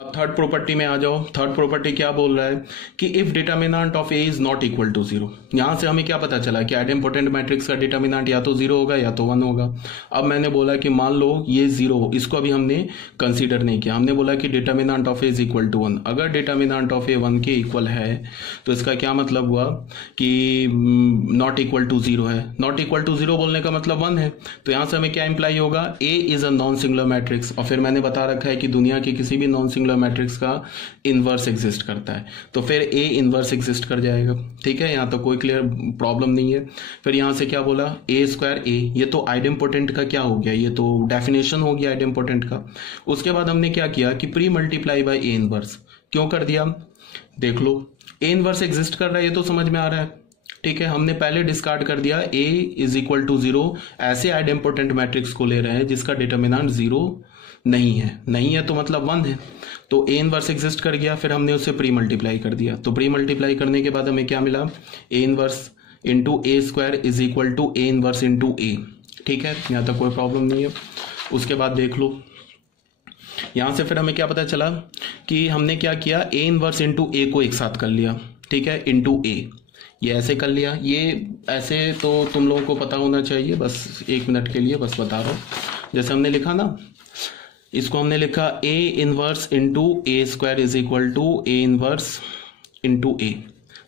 Third property में आ जाओ। Third property क्या बोल रहा है कि if determinant of A is not equal to zero. यहां से हमें क्या पता चला कि आइडेम्पोटेंट मैट्रिक्स का डिटर्मिनेंट या तो जीरो होगा या तो वन होगा। अब मैंने बोला कि मान लो ये जीरो, इसको अभी हमने कंसीडर नहीं किया, हमने बोला कि determinant of A is equal to one. अगर डिटर्मिनेंट ऑफ ए वन के इक्वल है तो इसका क्या मतलब हुआ कि नॉट इक्वल टू जीरो है। नॉट इक्वल टू जीरो बोलने का मतलब वन है, तो यहां से हमें क्या इंप्लाई होगा, A is a non singular matrix. और फिर मैंने बता रखा है कि दुनिया की किसी भी नॉन सिंगुलर मैट्रिक्स का इनवर्स एग्जिस्ट करता है, तो फिर ए इनवर्स एग्जिस्ट कर जाएगा। ठीक है, यहां तो कोई क्लियर प्रॉब्लम नहीं है। फिर यहां से क्या बोला, ए स्क्वायर ए, ये तो आइडेम्पोटेंट का क्या हो गया, ये तो डेफिनेशन हो गया आइडेम्पोटेंट का। उसके बाद हमने क्या किया कि pre multiply by A inverse. क्यों कर दिया, देख लो, ए इनवर्स एग्जिस्ट कर रहा है, ये तो समझ में आ रहा है। ठीक है, हमने पहले डिस्कार्ड कर दिया ए इज इक्वल टू जीरो, ऐसे आइडेम्पोटेंट मैट्रिक्स को ले रहे हैं जिसका डिटर्मिनेंट जीरो नहीं है। नहीं है तो मतलब वन है, तो ए इनवर्स एग्जिस्ट कर गया। फिर हमने उसे प्री मल्टीप्लाई कर दिया, तो प्री मल्टीप्लाई करने के बाद हमें क्या मिला, A inverse into A square is equal to A inverse into A. ठीक है, यहां तक कोई प्रॉब्लम नहीं है। उसके बाद देख लो, यहां से फिर हमें क्या पता चला कि हमने क्या किया, ए इनवर्स इंटू ए को एक साथ कर लिया। ठीक है, इंटू ए, ये ऐसे कर लिया। ये ऐसे तो तुम लोगों को पता होना चाहिए, बस एक मिनट के लिए बस बता रहा हूं। जैसे हमने लिखा ना, इसको हमने लिखा A inverse into A square is equal to A inverse into A.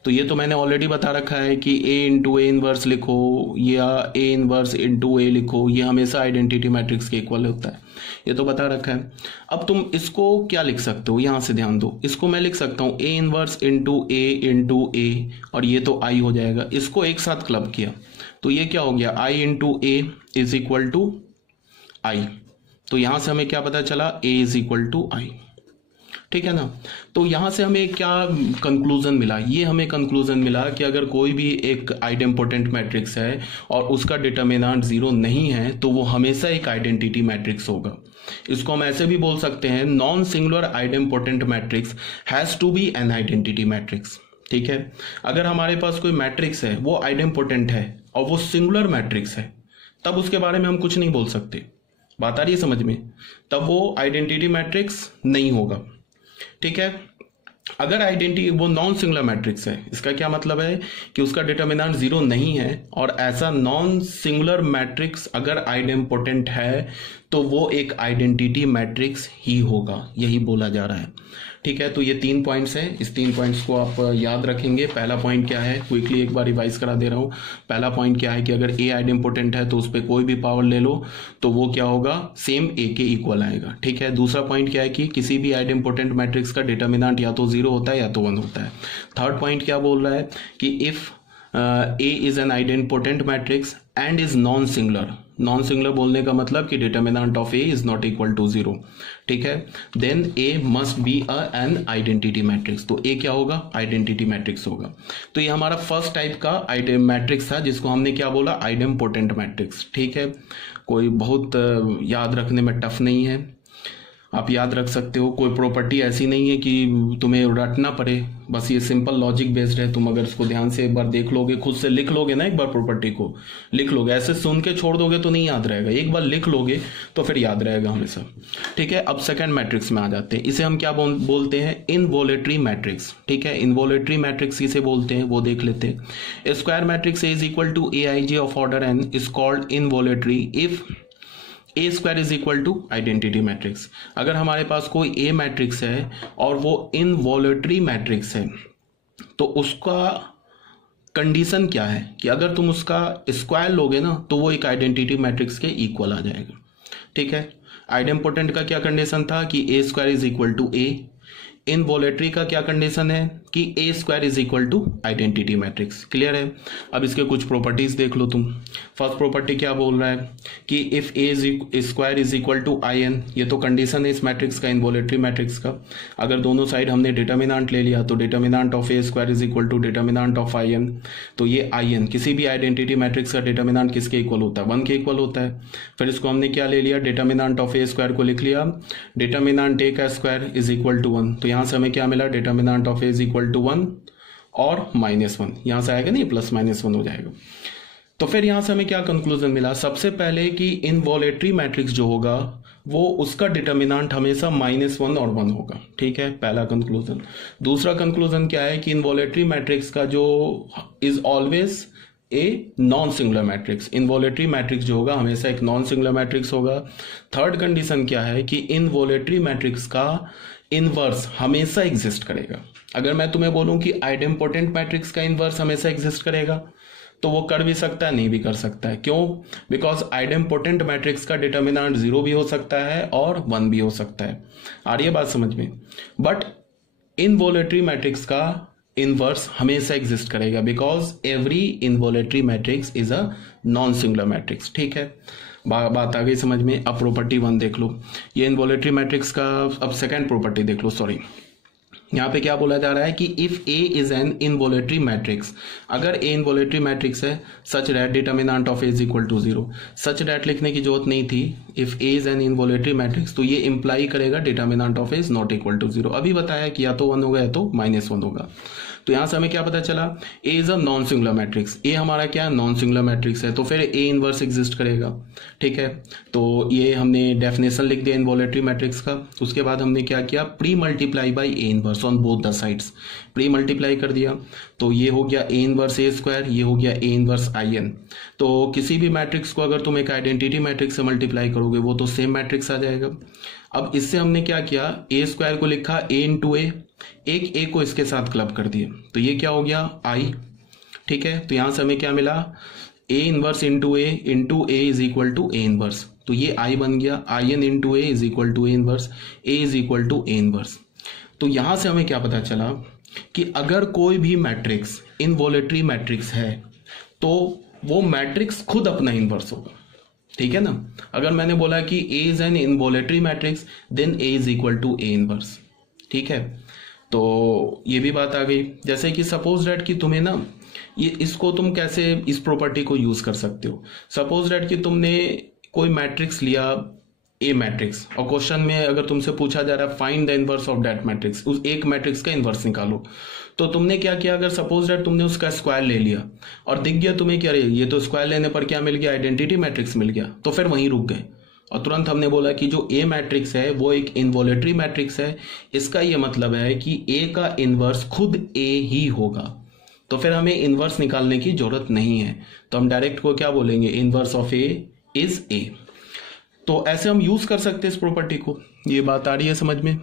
तो ये तो मैंने ऑलरेडी बता रखा है कि ए इंटू ए इनवर्स लिखो या ए इनवर्स इंटू ए लिखो, ये हमेशा आइडेंटिटी मैट्रिक्स के इक्वल होता है, ये तो बता रखा है। अब तुम इसको क्या लिख सकते हो, यहां से ध्यान दो, इसको मैं लिख सकता हूं ए इनवर्स इंटू ए, और ये तो आई हो जाएगा। इसको एक साथ क्लब किया तो ये क्या हो गया, I into A is equal to I. तो यहां से हमें क्या पता चला, A is equal to I. ठीक है ना, तो यहां से हमें क्या कंक्लूजन मिला, ये हमें कंक्लूजन मिला कि अगर कोई भी एक आइडेम्पोटेंट मैट्रिक्स है और उसका डिटर्मिनेंट जीरो नहीं है तो वो हमेशा एक आइडेंटिटी मैट्रिक्स होगा। इसको हम ऐसे भी बोल सकते हैं, non singular idempotent matrix has to be an identity matrix. ठीक है, अगर हमारे पास कोई मैट्रिक्स है वो आइडेम्पोटेंट है और वो सिंगुलर मैट्रिक्स है, तब उसके बारे में हम कुछ नहीं बोल सकते। बात आ रही है समझ में, तब वो आइडेंटिटी मैट्रिक्स नहीं होगा। ठीक है, अगर आइडेंटिटी वो नॉन सिंगुलर मैट्रिक्स है, इसका क्या मतलब है कि उसका डिटर्मिनेंट जीरो नहीं है, और ऐसा नॉन सिंगुलर मैट्रिक्स अगर आइडेम्पोटेंट है तो वो एक आइडेंटिटी मैट्रिक्स ही होगा, यही बोला जा रहा है। ठीक है, तो ये 3 पॉइंट्स हैं, इस 3 पॉइंट्स को आप याद रखेंगे। पहला पॉइंट क्या है, क्विकली एक बार रिवाइज करा दे रहा हूं। पहला पॉइंट क्या है कि अगर ए आइडेम्पोटेंट है तो उस पर कोई भी पावर ले लो तो वो क्या होगा, सेम ए के इक्वल आएगा। ठीक है, दूसरा पॉइंट क्या है कि किसी भी आइडेम्पोटेंट मैट्रिक्स का डिटर्मिनेंट या तो जीरो होता है या तो वन होता है। थर्ड पॉइंट क्या बोल रहा है कि if A is an idempotent matrix and is non singular. Non singular बोलने का मतलब कि determinant of A is not equal to zero. ठीक है, then A must be an identity matrix. तो ए क्या होगा, आइडेंटिटी मैट्रिक्स होगा। तो ये हमारा फर्स्ट टाइप का मैट्रिक्स था जिसको हमने क्या बोला, आइडेम्पोटेंट मैट्रिक्स। ठीक है, कोई बहुत याद रखने में टफ नहीं है, आप याद रख सकते हो। कोई प्रॉपर्टी ऐसी नहीं है कि तुम्हें रटना पड़े, बस ये सिंपल लॉजिक बेस्ड है। तुम अगर इसको ध्यान से एक बार देख लोगे, खुद से लिख लोगे ना, एक बार प्रॉपर्टी को लिख लोगे, ऐसे सुन के छोड़ दोगे तो नहीं याद रहेगा, एक बार लिख लोगे तो फिर याद रहेगा हमेशा। ठीक है, अब सेकंड मैट्रिक्स में आ जाते हैं। इसे हम क्या बोलते हैं, इनवोलेटरी मैट्रिक्स। ठीक है, इनवोलेटरी मैट्रिक्स किसे बोलते हैं वो देख लेते हैं। Square matrix is equal to A I J of order N is called involutory if A square is equal to identity matrix. अगर हमारे पास कोई ए मैट्रिक्स है और वो इनवोलेटरी मैट्रिक्स है तो उसका कंडीशन क्या है कि अगर तुम उसका स्क्वायर लोगे ना तो वो एक आइडेंटिटी मैट्रिक्स के इक्वल आ जाएगा। ठीक है, आइडेम्पोटेंट का क्या कंडीशन था कि A square is equal to A. Involutory का क्या कंडीशन है कि A square is equal to identity matrix. Clear है, अब इसके कुछ प्रॉपर्टीज देख लो तुम। फर्स्ट प्रॉपर्टी क्या बोल रहा है कि if A square is equal to I N, ये तो कंडीशन है इस मैट्रिक्स का, इनवोलेटरी मैट्रिक्स का। अगर दोनों साइड हमने डिटर्मिनेंट ले लिया तो determinant of A square is equal to determinant of I N, तो ये आई एन किसी भी आइडेंटिटी मैट्रिक्स का डिटर्मिनेंट किसके इक्वल होता है, वन के इक्वल होता है। फिर इसको हमने क्या ले लिया, डिटर्मिनेंट ऑफ ए स्क्वायर को लिख लिया, डिटर्मिनेंट ए का square is equal to one. तो यहां से हमें क्या मिला, determinant of A is equal to one और -1, यहां से आएगा नहीं, +-1 हो जाएगा। तो फिर यहां से हमें क्या कंक्लूजन मिला, सबसे पहले कि इनवोलेटरी मैट्रिक्स जो होगा वो उसका डिटर्मिनेंट हमेशा -1 और 1 होगा। ठीक है, पहला कंक्लूजन। दूसरा कंक्लूजन क्या है कि इनवॉलेटरी मैट्रिक्स का जो is always a non singular matrix, involutory matrix जो होगा हमेशा एक नॉन सिंगुलर मैट्रिक्स होगा। थर्ड कंडीशन क्या है कि इनवॉलेटरी मैट्रिक्स का इनवर्स हमेशा एग्जिस्ट करेगा। अगर मैं तुम्हें बोलूं कि आइडेम्पोटेंट मैट्रिक्स का इनवर्स हमेशा एग्जिस्ट करेगा, तो वो कर भी सकता है, नहीं भी कर सकता है। क्यों? बिकॉज आइडेम्पोटेंट मैट्रिक्स का डिटर्मिनेंट 0 भी हो सकता है और 1 भी हो सकता है। आ रही है बात समझ में? बट इनवॉलेटरी मैट्रिक्स का इनवर्स हमेशा एग्जिस्ट करेगा because every involutory matrix is a non singular matrix. ठीक है, बात आ गई समझ में। अब प्रॉपर्टी 1 देख लो, ये इनवॉलेटरी मैट्रिक्स का अब सेकंड प्रॉपर्टी देख लो। सॉरी, यहाँ पे क्या बोला जा रहा है कि if A is an involutory matrix, अगर ए इनवॉलेटरी मैट्रिक्स है such that determinant of A is equal to 0। Such that लिखने की जरूरत नहीं थी। If A is an involutory matrix तो ये इंप्लाई करेगा determinant of A is not equal to 0। अभी बताया कि या तो 1 होगा या तो -1 होगा। तो यहां से हमें क्या पता चला, A is a non singular matrix. A हमारा क्या है? नॉन सिंगुलर मैट्रिक्स है, तो फिर ए इनवर्स एग्जिस्ट करेगा। ठीक है, तो ये हमने डेफिनेशन लिख दिया इनवॉलेटरी मैट्रिक्स का। उसके बाद हमने क्या किया, pre multiply by A inverse on both the sides. Pre multiply कर दिया तो ये हो गया ए इनवर्स ए स्क्वायर, ये हो गया ए इनवर्स आई एन। तो किसी भी मैट्रिक्स को अगर तुम एक आइडेंटिटी मैट्रिक्स से मल्टीप्लाई करोगे वो तो सेम मैट्रिक्स आ जाएगा। अब इससे हमने क्या किया, ए स्क्वायर को लिखा ए इंटू ए, एक ए को इसके साथ क्लब कर दिए, तो ये क्या हो गया, आई। ठीक है, तो यहां से हमें क्या मिला, A inverse into A is equal to A inverse, तो ये आई बन गया। I N into A is equal to A inverse, A is equal to A inverse. तो यहां से हमें क्या पता चला कि अगर कोई भी मैट्रिक्स इनवॉलेटरी मैट्रिक्स है तो वो मैट्रिक्स खुद अपना इनवर्स होगा। ठीक है ना, अगर मैंने बोला कि A is an involutory matrix then A is equal to A inverse. ठीक है, तो ये भी बात आ गई। जैसे कि सपोज दैट कि तुम्हें ना ये इसको तुम कैसे इस प्रॉपर्टी को यूज कर सकते हो। सपोज दैट कि तुमने कोई मैट्रिक्स लिया ए मैट्रिक्स, और क्वेश्चन में अगर तुमसे पूछा जा रहा है find the inverse of that matrix, उस एक मैट्रिक्स का इनवर्स निकालो, तो तुमने क्या किया, अगर सपोज दैट तुमने उसका स्क्वायर ले लिया और दिख गया तुम्हें क्या, ये तो स्क्वायर लेने पर क्या मिल गया, आइडेंटिटी मैट्रिक्स मिल गया, तो फिर वहीं रुक गए। और तुरंत हमने बोला कि जो ए मैट्रिक्स है वो एक इनवॉलेटरी मैट्रिक्स है। इसका ये मतलब है कि ए का इनवर्स खुद ए ही होगा, तो फिर हमें इनवर्स निकालने की जरूरत नहीं है। तो हम डायरेक्ट को क्या बोलेंगे, inverse of A is a. तो ऐसे हम यूज कर सकते हैं इस प्रॉपर्टी को। ये बात आ रही है समझ में?